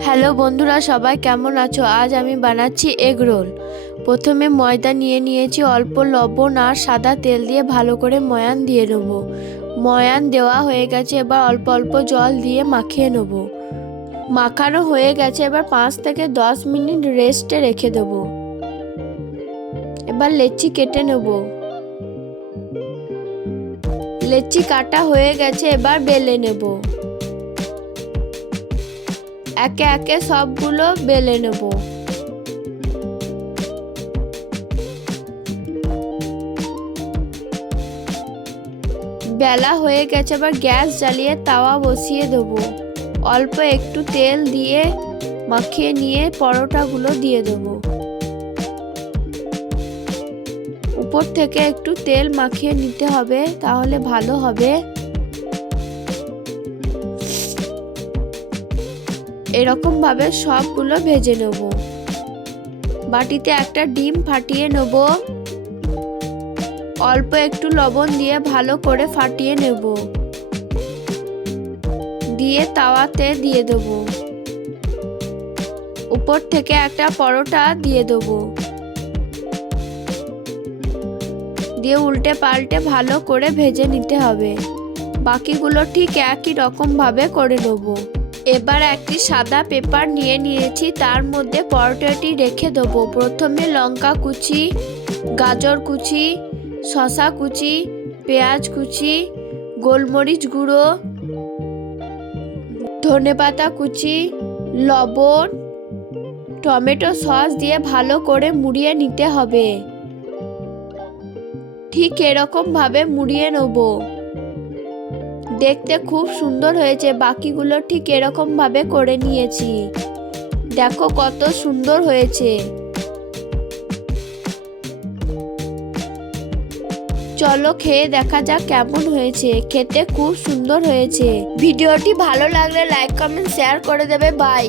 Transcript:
Hello বন্ধুরা, সবাই কেমন আছো? আজ আমি বানাচ্ছি এগ রোল। প্রথমে ময়দা নিয়ে নিয়েছি, অল্প লবণ আর সাদা তেল দিয়ে ভালো করে ময়ান দিয়ে নেব। ময়ান দেওয়া হয়ে গেছে, এবার অল্প অল্প জল দিয়ে মাখিয়ে নেব। মাখানো হয়ে গেছে, এবার 5 থেকে 10 মিনিট রেস্টে রেখে দেব। এবার লেচি কেটে নেব। লেচি কাটা হয়ে গেছে, এবার বেলে নেব। একে একে সবগুলো বেলে নেব। বেলা হয়ে গেছে, এবার গ্যাস জ্বালিয়ে তাওয়া বসিয়ে দেবো। অল্প একটু তেল দিয়ে মাখিয়ে নিয়ে পরোটাগুলো দিয়ে দেবো। উপর থেকে একটু তেল মাখিয়ে নিতে হবে, তাহলে ভালো হবে। এরকম ভাবে সবগুলো ভেজে নেব। বাটিতে একটা ডিম ফাটিয়ে নেব। অল্প একটু লবণ দিয়ে ভালো করে ফাটিয়ে নেব। দিয়ে তাওয়াতে দিয়ে দেব। উপর থেকে একটা পরোটা দিয়ে দেব। দিয়ে উল্টে পাল্টে ভালো করে ভেজে নিতে হবে। বাকিগুলো ঠিক একই রকম ভাবে করে নেব। এবার একটি সাদা পেপার নিয়ে নিয়েছি, তার মধ্যে পরোটাটি রেখে দেবো। প্রথমে লঙ্কা কুচি, গাজর কুচি, শসা কুচি, পেঁয়াজ কুচি, গোলমরিচ গুঁড়ো, ধনেপাতা কুচি, লবণ, টমেটো সস দিয়ে ভালো করে মুড়িয়ে নিতে হবে। ঠিক এরকম ভাবে মুড়িয়ে নেব। দেখতে খুব সুন্দর হয়েছে। বাকিগুলো ঠিক এরকম ভাবে করে নিয়েছি। দেখো কত সুন্দর হয়েছে। চলো খেয়ে দেখা যাক কেমন হয়েছে। খেতে খুব সুন্দর হয়েছে। ভিডিওটি ভালো লাগলে লাইক কমেন্ট শেয়ার করে দেবে। বাই।